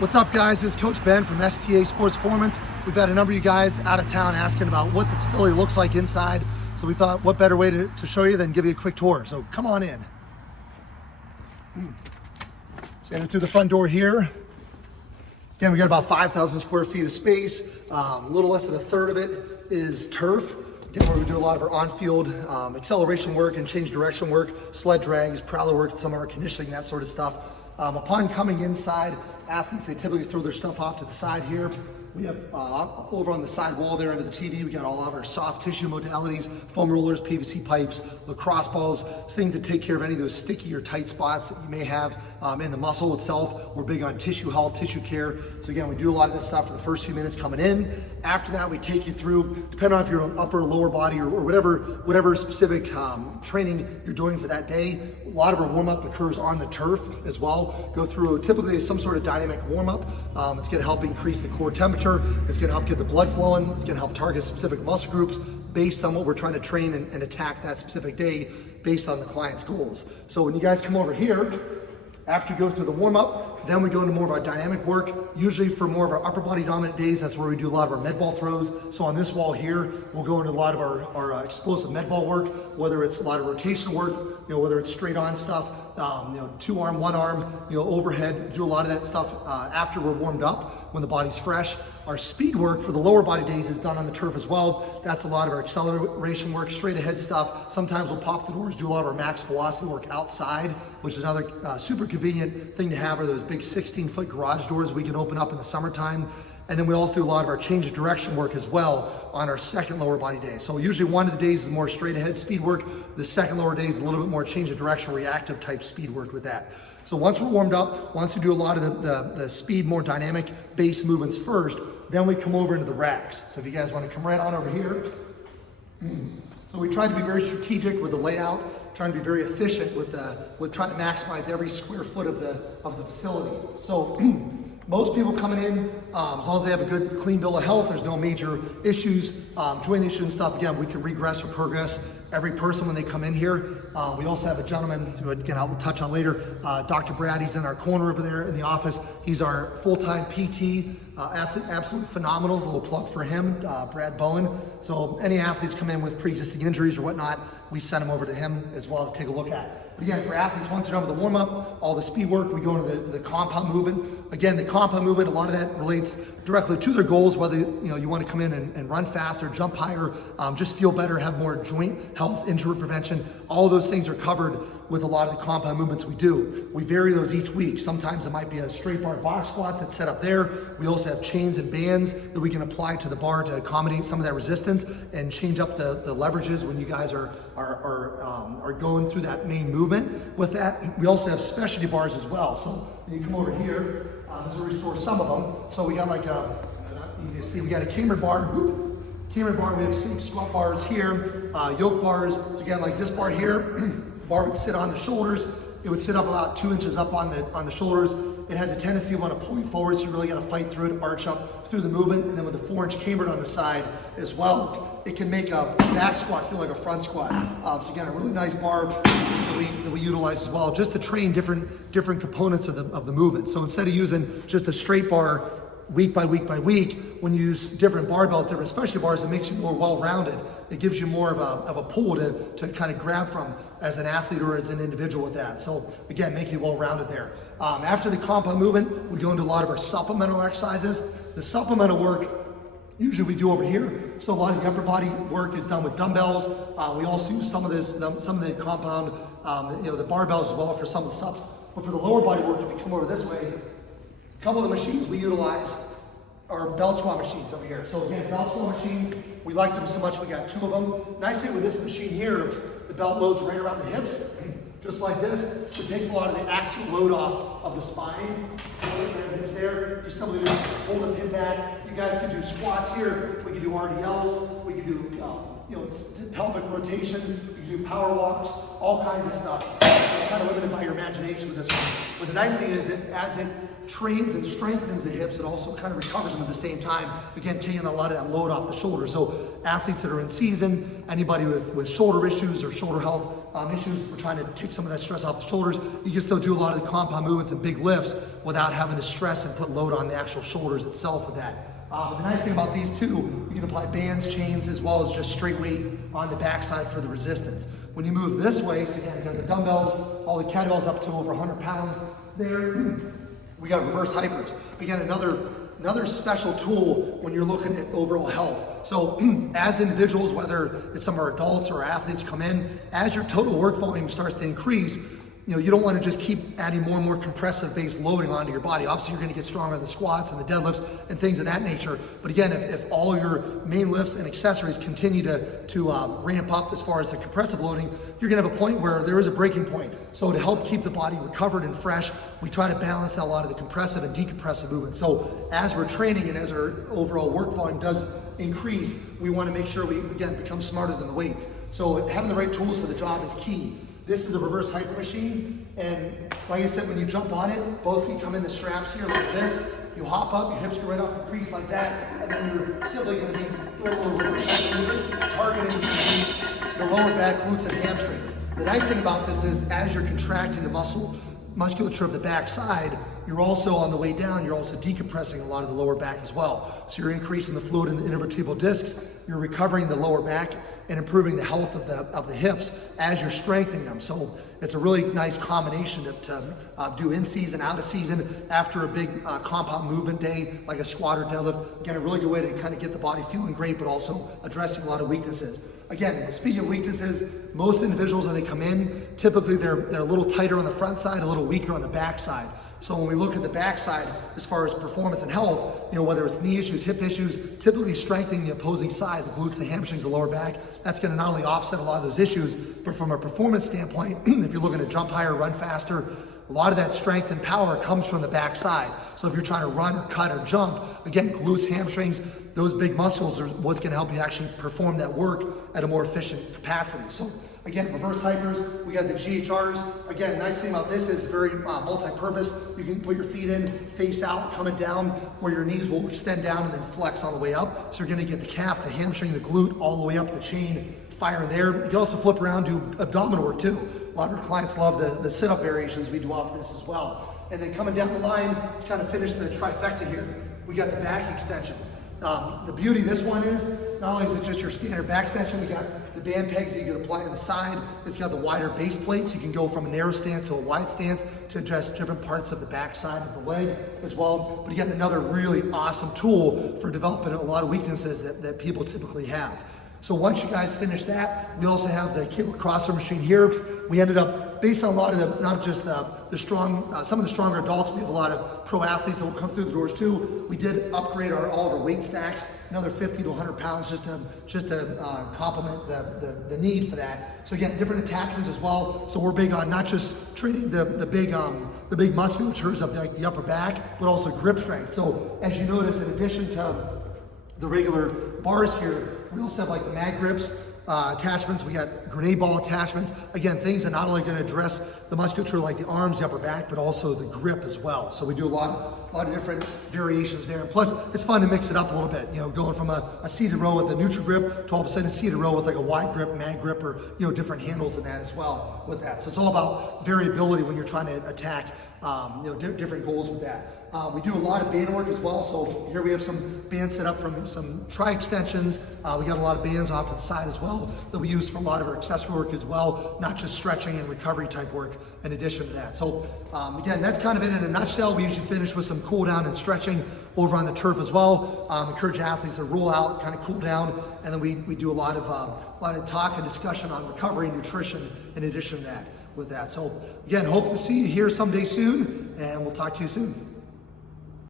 What's up, guys? This is Coach Ben from STA Sports Performance. We've had a number of you guys out of town asking about what the facility looks like inside. So we thought, what better way to show you than give you a quick tour. So come on in. Standing through the front door here. Again, we got about 5,000 square feet of space. A little less than a third of it is turf. Again, where we do a lot of our on-field acceleration work and change direction work, sled drags, prowler work, some of our conditioning, that sort of stuff. Upon coming inside, athletes, they typically throw their stuff off to the side here. We have over on the side wall there under the TV, we got all of our soft tissue modalities, foam rollers, PVC pipes, lacrosse balls, things that take care of any of those sticky or tight spots that you may have in the muscle itself. We're big on tissue health, tissue care. So again, we do a lot of this stuff for the first few minutes coming in. After that, we take you through, depending on if you're on upper or lower body or whatever specific training you're doing for that day. A lot of our warm-up occurs on the turf as well. Go through typically some sort of dynamic warm-up. It's gonna help increase the core temperature. It's gonna help get the blood flowing. It's gonna help target specific muscle groups based on what we're trying to train and attack that specific day based on the client's goals. So when you guys come over here, after you go through the warm-up, then we go into more of our dynamic work. Usually for more of our upper body dominant days, that's where we do a lot of our med ball throws. So on this wall here, we'll go into a lot of our explosive med ball work, whether it's a lot of rotation work, whether it's straight on stuff, 2 arm, 1 arm, overhead, do a lot of that stuff after we're warmed up when the body's fresh. Our speed work for the lower body days is done on the turf as well. That's a lot of our acceleration work, straight ahead stuff. Sometimes we'll pop the doors, do a lot of our max velocity work outside, which is another super convenient thing to have, are those big 16-foot garage doors we can open up in the summertime. And then we also do a lot of our change of direction work as well on our second lower body day. So usually one of the days is more straight ahead speed work. The second lower day is a little bit more change of direction, reactive type speed work with that. So once we're warmed up, once we do a lot of the speed, more dynamic base movements first, then we come over into the racks. So if you guys want to come right on over here. So we try to be very strategic with the layout, trying to be very efficient with trying to maximize every square foot of the facility. So most people coming in, as long as they have a good, clean bill of health, there's no major issues, joint issues and stuff. Again, we can regress or progress every person when they come in here. We also have a gentleman, who again, I'll touch on later, Dr. Brad, he's in our corner over there in the office. He's our full-time PT, absolutely phenomenal. A little plug for him, Brad Bowen. So any athletes come in with pre-existing injuries or whatnot, we send them over to him as well to take a look at. But again, for athletes, once they're done with the warm-up, all the speed work, we go into the compound movement. Again, the compound movement, a lot of that relates directly to their goals, whether you want to come in and run faster, jump higher, just feel better, have more joint health, injury prevention. All of those things are covered with a lot of the compound movements we do. We vary those each week. Sometimes it might be a straight bar box squat that's set up there. We also have chains and bands that we can apply to the bar to accommodate some of that resistance and change up the leverages when you guys are going through that main movement. With that, we also have specialty bars as well. So when you come over here, this is where we store some of them. So we got like easy to see, we got a Cameron bar. Cameron bar, we have same squat bars here, yoke bars. Again, like this bar here, bar would sit on the shoulders. It would sit up about 2 inches up on the shoulders. It has a tendency to want to pull you forward, so you really got to fight through it, arch up through the movement. And then with the 4-inch cambered on the side as well, it can make a back squat feel like a front squat. So again, a really nice bar that we utilize as well, just to train different components of the movement. So instead of using just a straight bar week by week by week, when you use different barbells, different specialty bars, it makes you more well-rounded. It gives you more of a pool to kind of grab from as an athlete or as an individual with that. So again, make you well-rounded there. After the compound movement, we go into a lot of our supplemental exercises. The supplemental work, usually we do over here. So a lot of the upper body work is done with dumbbells. We also use some of the compound, the barbells as well for some of the subs. But for the lower body work, if you come over this way, a couple of the machines we utilize are belt squat machines over here. So again, belt squat machines, we like them so much, we got 2 of them. Nice thing with this machine here, the belt loads right around the hips, just like this. So it takes a lot of the axial load off of the spine. Right hips there, you simply just hold the pin back. You guys can do squats here, we can do RDLs, we can do pelvic rotations, you can do power walks, all kinds of stuff. You're kind of limited by your imagination with this one. But the nice thing is that as it trains and strengthens the hips, it also kind of recovers them at the same time. Again, taking a lot of that load off the shoulder. So athletes that are in season, anybody with shoulder issues or shoulder health, issues, we're trying to take some of that stress off the shoulders. You can still do a lot of the compound movements and big lifts without having to stress and put load on the actual shoulders itself with that. The nice thing about these too, you can apply bands, chains, as well as just straight weight on the backside for the resistance. When you move this way, so again, you got the dumbbells, all the kettlebells up to over 100 pounds there. We got reverse hypers. Again, another special tool when you're looking at overall health. So as individuals, whether it's some of our adults or athletes come in, as your total work volume starts to increase, you don't want to just keep adding more and more compressive based loading onto your body. Obviously, you're going to get stronger in the squats and the deadlifts and things of that nature. But again, if all your main lifts and accessories continue to ramp up as far as the compressive loading, you're going to have a point where there is a breaking point. So to help keep the body recovered and fresh, we try to balance out a lot of the compressive and decompressive movements. So as we're training and as our overall work volume does increase, we want to make sure we, again, become smarter than the weights. So having the right tools for the job is key. This is a reverse hyper machine, and like I said, when you jump on it, both feet come in the straps here like this. You hop up, your hips go right off the crease like that, and then you're simply going to be doing a little reverse movement, targeting the lower back, glutes, and hamstrings. The nice thing about this is, as you're contracting the musculature of the back side, you're also on the way down, you're also decompressing a lot of the lower back as well. So you're increasing the fluid in the intervertebral discs, you're recovering the lower back and improving the health of the hips as you're strengthening them. So it's a really nice combination to do in season, out of season, after a big compound movement day, like a squat or deadlift. Again, a really good way to kind of get the body feeling great, but also addressing a lot of weaknesses. Again, speaking of weaknesses, most individuals when they come in, typically they're a little tighter on the front side, a little weaker on the back side. So when we look at the backside, as far as performance and health, whether it's knee issues, hip issues, typically strengthening the opposing side, the glutes, the hamstrings, the lower back, that's going to not only offset a lot of those issues, but from a performance standpoint, if you're looking to jump higher, run faster, a lot of that strength and power comes from the backside. So if you're trying to run or cut or jump, again, glutes, hamstrings, those big muscles are what's going to help you actually perform that work at a more efficient capacity. So again, reverse hypers, we got the GHRs. Again, nice thing about this is very multi-purpose. You can put your feet in, face out, coming down, where your knees will extend down and then flex on the way up. So you're gonna get the calf, the hamstring, the glute, all the way up the chain, fire there. You can also flip around, do abdominal work too. A lot of our clients love the sit-up variations we do off this as well. And then coming down the line, to kind of finish the trifecta here, we got the back extensions. The beauty of this one is, not only is it just your standard back extension, we got the band pegs that you can apply on the side. It's got the wider base plates. You can go from a narrow stance to a wide stance to address different parts of the back side of the leg as well. But again, another really awesome tool for developing a lot of weaknesses that people typically have. So once you guys finish that, we also have the cable crossover machine here. We ended up, based on a lot of the, not just the strong, some of the stronger adults, we have a lot of pro athletes that will come through the doors too. We did upgrade all of our weight stacks, another 50 to 100 pounds just to complement the need for that. So again, different attachments as well. So we're big on not just training the big musculatures of the upper back, but also grip strength. So as you notice, in addition to the regular bars here, we also have like the mag grips attachments. We got grenade ball attachments. Again, things that not only going to address the musculature like the arms, the upper back, but also the grip as well. So we do a lot of different variations there. And plus, it's fun to mix it up a little bit. Going from a seated row with a neutral grip to all of a sudden a seated row with like a wide grip, mag grip, or different handles in that as well with that. So it's all about variability when you're trying to attack different goals with that. We do a lot of band work as well. So here we have some bands set up from some tri extensions. We got a lot of bands off to the side as well that we use for a lot of our accessory work as well, not just stretching and recovery type work in addition to that. So again, that's kind of it in a nutshell. We usually finish with some cool down and stretching over on the turf as well. Encourage athletes to roll out, kind of cool down, and then we do a lot of talk and discussion on recovery and nutrition in addition to that with that. So again, hope to see you here someday soon, and we'll talk to you soon.